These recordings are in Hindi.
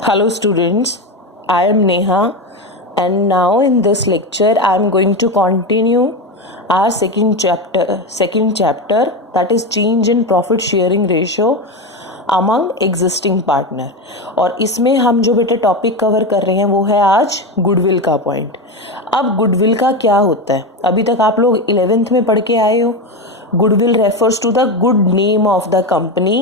Hello students, I am Neha and now in this lecture I am going to continue our second chapter that is change in profit sharing ratio among existing partner। और इसमें हम जो बेटे टॉपिक कवर कर रहे हैं वो है आज गुडविल का पॉइंट। अब गुडविल का क्या होता है, अभी तक आप लोग 11th में पढ़ के आए हो। Goodwill refers to the good name of the company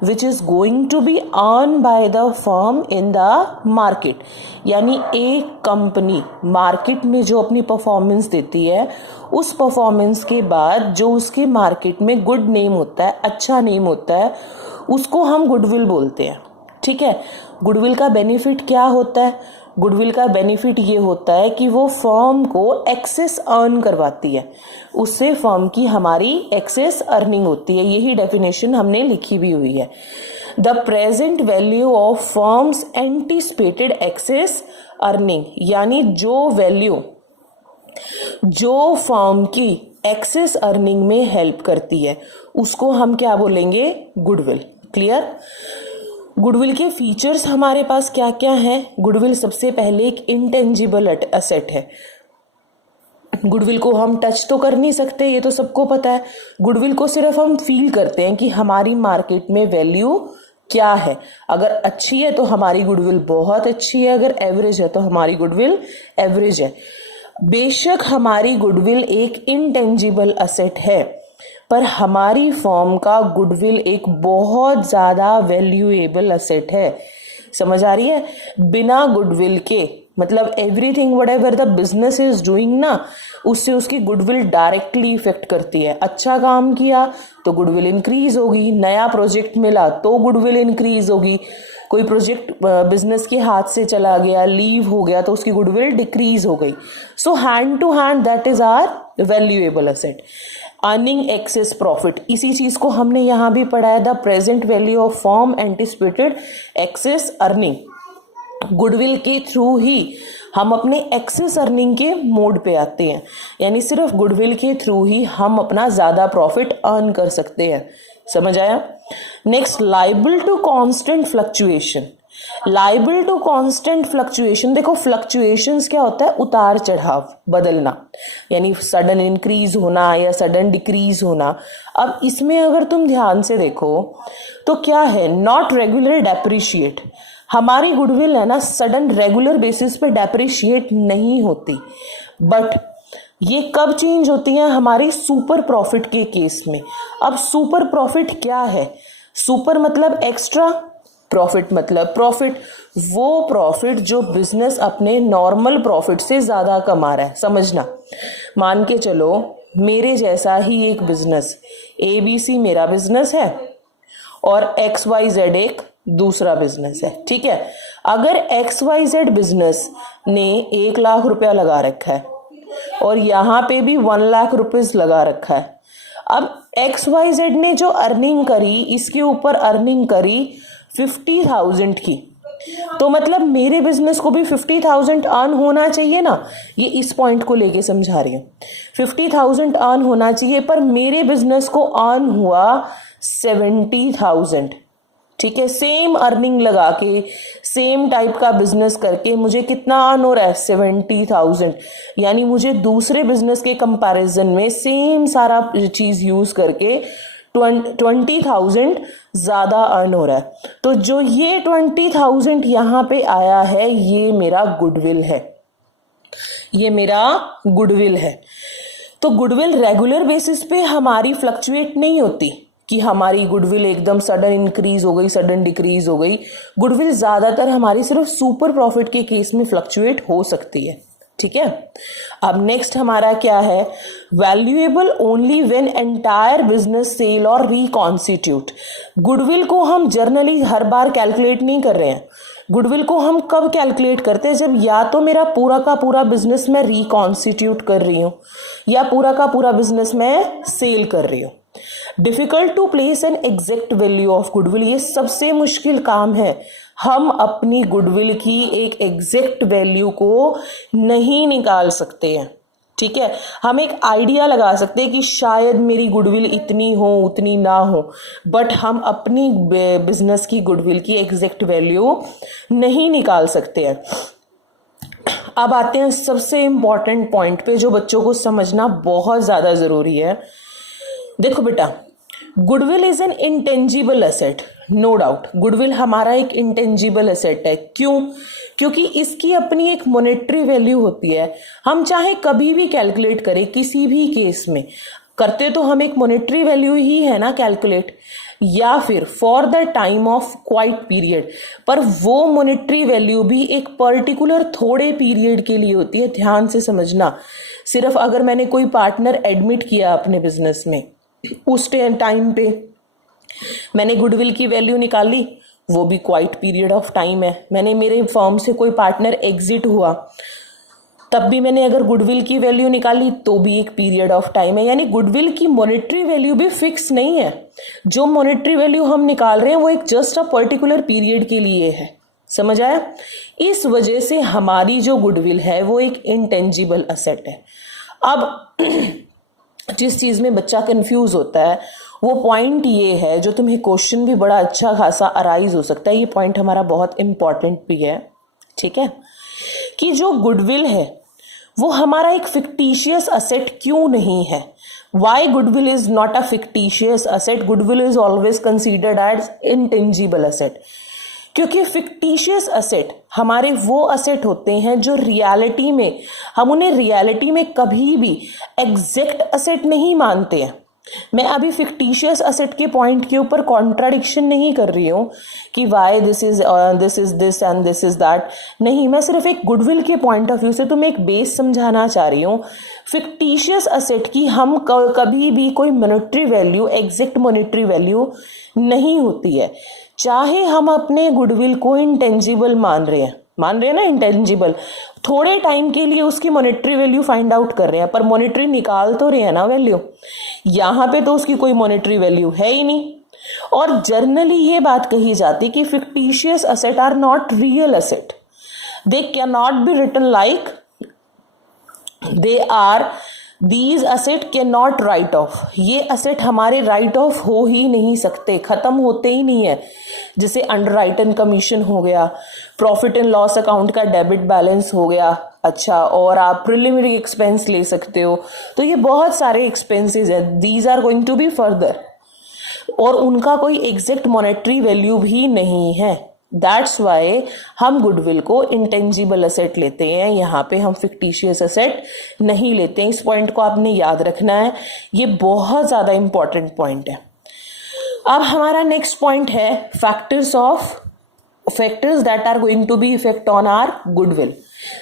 which is going to be earned by the firm in the market। यानी एक कंपनी मार्केट में जो अपनी परफॉर्मेंस देती है उस परफॉर्मेंस के बाद जो उसके मार्केट में गुड नेम होता है, अच्छा नेम होता है, उसको हम गुडविल बोलते हैं। ठीक है, गुडविल का बेनिफिट क्या होता है? गुडविल का बेनिफिट ये होता है कि वो फर्म को एक्सेस अर्न करवाती है, उससे फर्म की हमारी एक्सेस अर्निंग होती है। यही डेफिनेशन हमने लिखी भी हुई है। The present value of firms anticipated excess earning, यानी जो वैल्यू जो फर्म की एक्सेस अर्निंग में हेल्प करती है उसको हम क्या बोलेंगे? गुडविल। क्लियर? गुडविल के फीचर्स हमारे पास क्या क्या हैं? गुडविल सबसे पहले एक इंटेंजिबल एसेट है। गुडविल को हम टच तो कर नहीं सकते, ये तो सबको पता है। गुडविल को सिर्फ हम फील करते हैं कि हमारी मार्केट में वैल्यू क्या है। अगर अच्छी है तो हमारी गुडविल बहुत अच्छी है, अगर एवरेज है तो हमारी गुडविल एवरेज है। बेशक हमारी गुडविल एक इंटेंजिबल एसेट है, पर हमारी फर्म का गुडविल एक बहुत ज़्यादा वैल्यूएबल एसेट है। समझ आ रही है? बिना गुडविल के मतलब everything whatever the business is doing ना, उससे उसकी गुडविल डायरेक्टली इफेक्ट करती है। अच्छा काम किया तो गुडविल इंक्रीज होगी, नया प्रोजेक्ट मिला तो गुडविल इंक्रीज होगी, कोई प्रोजेक्ट बिजनेस के हाथ से चला गया, लीव हो गया तो उसकी गुडविल डिक्रीज हो गई। So hand to hand that is our valuable asset. Earning excess profit, इसी चीज को हमने यहां भी पढ़ा है। The present value of firm anticipated excess earning. Goodwill के थ्रू ही हम अपने एक्सेस अर्निंग के मोड पे आते हैं, यानी सिर्फ गुडविल के थ्रू ही हम अपना ज्यादा प्रॉफिट अर्न कर सकते हैं। समझ आया? Next, liable to constant fluctuation. Liable to constant fluctuation, देखो फ्लक्चुएशंस क्या होता है? उतार चढ़ाव, बदलना, यानी सडन इंक्रीज होना या सडन डिक्रीज होना। अब इसमें अगर तुम ध्यान से देखो तो क्या है? Not regular depreciate. हमारी गुडविल है ना सडन रेगुलर बेसिस पे डेप्रिशिएट नहीं होती, बट ये कब चेंज होती है? हमारी सुपर प्रॉफिट के केस में। अब सुपर प्रॉफिट क्या है? सुपर मतलब एक्स्ट्रा, प्रॉफिट मतलब प्रॉफिट, वो प्रॉफिट जो बिजनेस अपने नॉर्मल प्रॉफिट से ज्यादा कमा रहा है। समझना, मान के चलो मेरे जैसा ही एक बिजनेस ABC मेरा बिजनेस है और XYZ एक दूसरा बिजनेस है। ठीक है, अगर XYZ बिजनेस ने 1 लाख रुपया लगा रखा है और यहाँ पे भी 1 लाख रुपीज लगा रखा है, अब XYZ ने जो अर्निंग करी इसके ऊपर अर्निंग करी 50,000 की, तो मतलब मेरे बिजनेस को भी 50,000 अर्न होना चाहिए ना। ये इस पॉइंट को लेके समझा रही हूँ। 50,000 अर्न होना चाहिए, पर मेरे बिजनेस को अर्न हुआ 70,000। ठीक है, सेम अर्निंग लगा के सेम टाइप का बिजनेस करके मुझे कितना अर्न हो रहा है? 70,000। यानी मुझे दूसरे बिजनेस के कंपैरिजन में सेम सारा चीज यूज करके 20,000 ज्यादा अर्न हो रहा है। तो जो ये 20,000 यहाँ पे आया है ये मेरा गुडविल है, ये मेरा गुडविल है। तो गुडविल रेगुलर बेसिस पे हमारी फ्लक्चुएट नहीं होती कि हमारी गुडविल एकदम सडन इंक्रीज हो गई, सडन डिक्रीज हो गई। गुडविल ज्यादातर हमारी सिर्फ सुपर प्रॉफिट के केस में फ्लक्चुएट हो सकती है। ठीक है, अब नेक्स्ट हमारा क्या है? Valuable only when entire business sale और रिकॉन्स्टिट्यूट। गुडविल को हम जर्नली हर बार कैलकुलेट नहीं कर रहे हैं। गुडविल को हम कब कैलकुलेट करते हैं? जब या तो मेरा पूरा का पूरा बिजनेस मैं रिकॉन्स्टिट्यूट कर रही हूँ या पूरा का पूरा बिजनेस मैं सेल कर रही हूँ। Difficult to place an exact value of goodwill, ये सबसे मुश्किल काम है। हम अपनी गुडविल की एक एग्जैक्ट वैल्यू को नहीं निकाल सकते हैं। ठीक है, हम एक आइडिया लगा सकते हैं कि शायद मेरी गुडविल इतनी हो उतनी ना हो, बट हम अपनी बिजनेस की गुडविल की एग्जैक्ट वैल्यू नहीं निकाल सकते हैं। अब आते हैं सबसे इम्पॉर्टेंट पॉइंट पे जो बच्चों को समझना बहुत ज़्यादा ज़रूरी है। देखो बेटा, goodwill is an intangible asset, no doubt goodwill हमारा एक इंटेंजिबल एसेट है। क्यों? क्योंकि इसकी अपनी एक मॉनेटरी वैल्यू होती है। हम चाहे कभी भी कैलकुलेट करें, किसी भी केस में करते तो हम एक मॉनेटरी वैल्यू ही है ना कैलकुलेट, या फिर for the time of quite period, पर वो मॉनेटरी वैल्यू भी एक पर्टिकुलर थोड़े पीरियड के लिए होती है। ध्यान से समझना, सिर्फ अगर मैंने कोई पार्टनर एडमिट किया अपने बिजनेस में, उस टाइम पे मैंने गुडविल की वैल्यू निकाली, वो भी क्वाइट पीरियड ऑफ टाइम है। मैंने मेरे फर्म से कोई पार्टनर एग्जिट हुआ, तब भी मैंने अगर गुडविल की वैल्यू निकाली तो भी एक पीरियड ऑफ टाइम है। यानी गुडविल की मॉनेटरी वैल्यू भी फिक्स नहीं है। जो मॉनेटरी वैल्यू हम निकाल रहे हैं वो एक जस्ट अ पर्टिकुलर पीरियड के लिए है। समझ आया? इस वजह से हमारी जो गुडविल है वो एक इंटेंजिबल एसेट है। अब जिस चीज में बच्चा कंफ्यूज होता है वो पॉइंट ये है, जो तुम्हें क्वेश्चन भी बड़ा अच्छा खासा अराइज हो सकता है, ये पॉइंट हमारा बहुत इंपॉर्टेंट भी है। ठीक है, कि जो गुडविल है वो हमारा एक फिक्टिशियस असेट क्यों नहीं है। Why goodwill is not a fictitious asset, goodwill is always considered as intangible asset. क्योंकि फिक्टिशियस असेट हमारे वो असेट होते हैं जो रियलिटी में, हम उन्हें रियलिटी में कभी भी एग्जैक्ट असेट नहीं मानते हैं। मैं अभी फिक्टिशियस असेट के पॉइंट के ऊपर कॉन्ट्राडिक्शन नहीं कर रही हूँ कि why this is this and this is that, नहीं, मैं सिर्फ एक गुडविल के पॉइंट ऑफ व्यू से तुम्हें एक बेस समझाना चाह रही हूँ। फिक्टिशियस असेट की हम कभी भी कोई monetary value, exact monetary value नहीं होती है। चाहे हम अपने गुडविल को इंटेंजिबल मान रहे हैं ना, इंटेंजिबल, थोड़े टाइम के लिए उसकी मॉनेटरी वैल्यू फाइंड आउट कर रहे हैं, पर मॉनेटरी निकाल तो रहे हैं ना वैल्यू। यहाँ पे तो उसकी कोई मॉनेटरी वैल्यू है ही नहीं। और जर्नली ये बात कही जाती कि fictitious asset are not real asset, they can not be written like they are, these asset can not write off, ये असेट हमारे राइट ऑफ हो ही नहीं सकते, खत्म होते ही नहीं है। जैसे अंडरराइटन कमीशन हो गया, प्रॉफिट एंड लॉस अकाउंट का डेबिट बैलेंस हो गया, अच्छा, और आप प्रिलिमिनरी एक्सपेंस ले सकते हो। तो ये बहुत सारे एक्सपेंसेस है, these are going to be further, और उनका कोई एग्जैक्ट मॉनेटरी वैल्यू भी नहीं है। दैट्स वाई हम गुडविल को इंटेंजिबल असेट लेते हैं, यहाँ पे हम फिक्टिशियस असेट नहीं लेते हैं। इस पॉइंट को आपने याद रखना है, ये बहुत ज़्यादा इंपॉर्टेंट पॉइंट है। अब हमारा नेक्स्ट पॉइंट है factors that are going to be effect on our goodwill.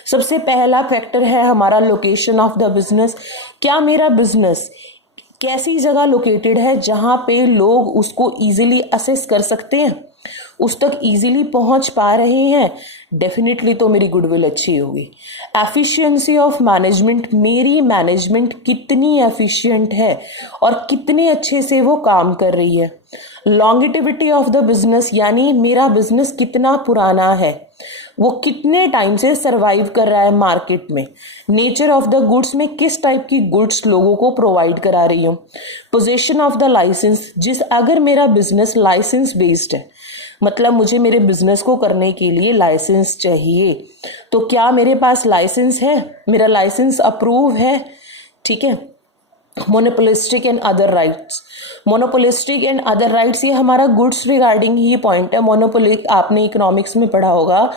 सबसे पहला फैक्टर है हमारा लोकेशन ऑफ द बिजनेस। क्या मेरा बिजनेस कैसी जगह लोकेटेड है जहां पे लोग उसको इजीली असेस कर सकते हैं, उस तक इजीली पहुंच पा रहे हैं, डेफिनेटली तो मेरी गुडविल अच्छी होगी। एफिशिएंसी ऑफ मैनेजमेंट, मेरी मैनेजमेंट कितनी एफिशिएंट है और कितने अच्छे से वो काम कर रही है। लॉन्गिटिविटी ऑफ द बिजनेस, यानी मेरा बिजनेस कितना पुराना है, वो कितने टाइम से सरवाइव कर रहा है मार्केट में। नेचर ऑफ द गुड्स, में किस टाइप की गुड्स लोगों को प्रोवाइड करा रही हूँ। पोजीशन ऑफ द लाइसेंस, अगर मेरा बिजनेस लाइसेंस बेस्ड है, मतलब मुझे मेरे बिजनेस को करने के लिए लाइसेंस चाहिए, तो क्या मेरे पास लाइसेंस है, मेरा लाइसेंस अप्रूव है। ठीक है, monopolistic and other rights, monopolistic and other rights, ये हमारा गुड्स रिगार्डिंग ही पॉइंट है। मोनोपोली आपने इकोनॉमिक्स में पढ़ा होगा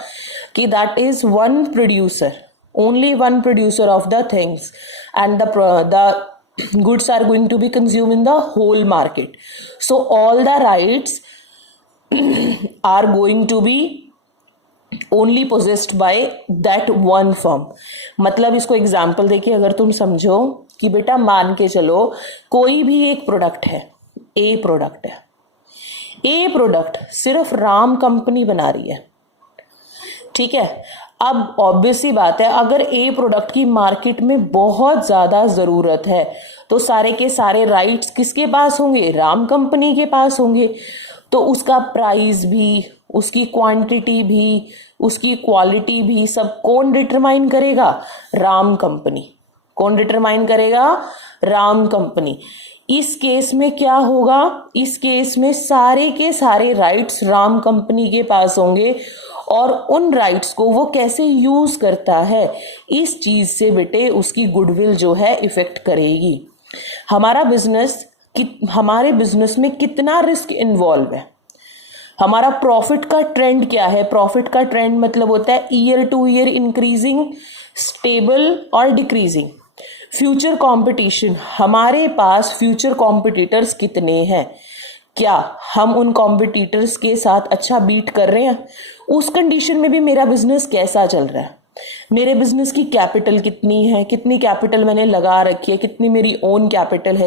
कि that is one producer, only one producer of the things, and the goods are going to be consumed in the whole market, so all the rights are going to be only possessed by that one firm। मतलब इसको एग्जाम्पल देखिए, अगर तुम समझो कि बेटा मान के चलो कोई भी एक प्रोडक्ट है, ए प्रोडक्ट है, ए प्रोडक्ट सिर्फ राम कंपनी बना रही है। ठीक है, अब ऑब्वियस सी बात है, अगर ए प्रोडक्ट की मार्केट में बहुत ज़्यादा ज़रूरत है तो सारे के सारे राइट्स किसके पास होंगे, राम कंपनी के पास होंगे। तो उसका प्राइस भी, उसकी क्वांटिटी भी, उसकी क्वालिटी भी सब कौन डिटरमाइन करेगा, राम कंपनी। कौन डिटरमाइन करेगा? राम कंपनी। इस केस में क्या होगा? इस केस में सारे के सारे राइट्स राम कंपनी के पास होंगे और उन राइट्स को वो कैसे यूज करता है इस चीज से बेटे उसकी गुडविल जो है इफेक्ट करेगी। हमारे बिजनेस में कितना रिस्क इन्वॉल्व है, हमारा प्रॉफिट का ट्रेंड क्या है? प्रॉफिट का ट्रेंड मतलब होता है year two year increasing, stable और डिक्रीजिंग। फ्यूचर कंपटीशन, हमारे पास फ्यूचर कॉम्पिटिटर्स कितने हैं? क्या हम उन कॉम्पिटिटर्स के साथ अच्छा बीट कर रहे हैं? उस कंडीशन में भी मेरा बिजनेस कैसा चल रहा है? मेरे बिजनेस की कैपिटल कितनी है, कितनी कैपिटल मैंने लगा रखी है, कितनी मेरी ओन कैपिटल है,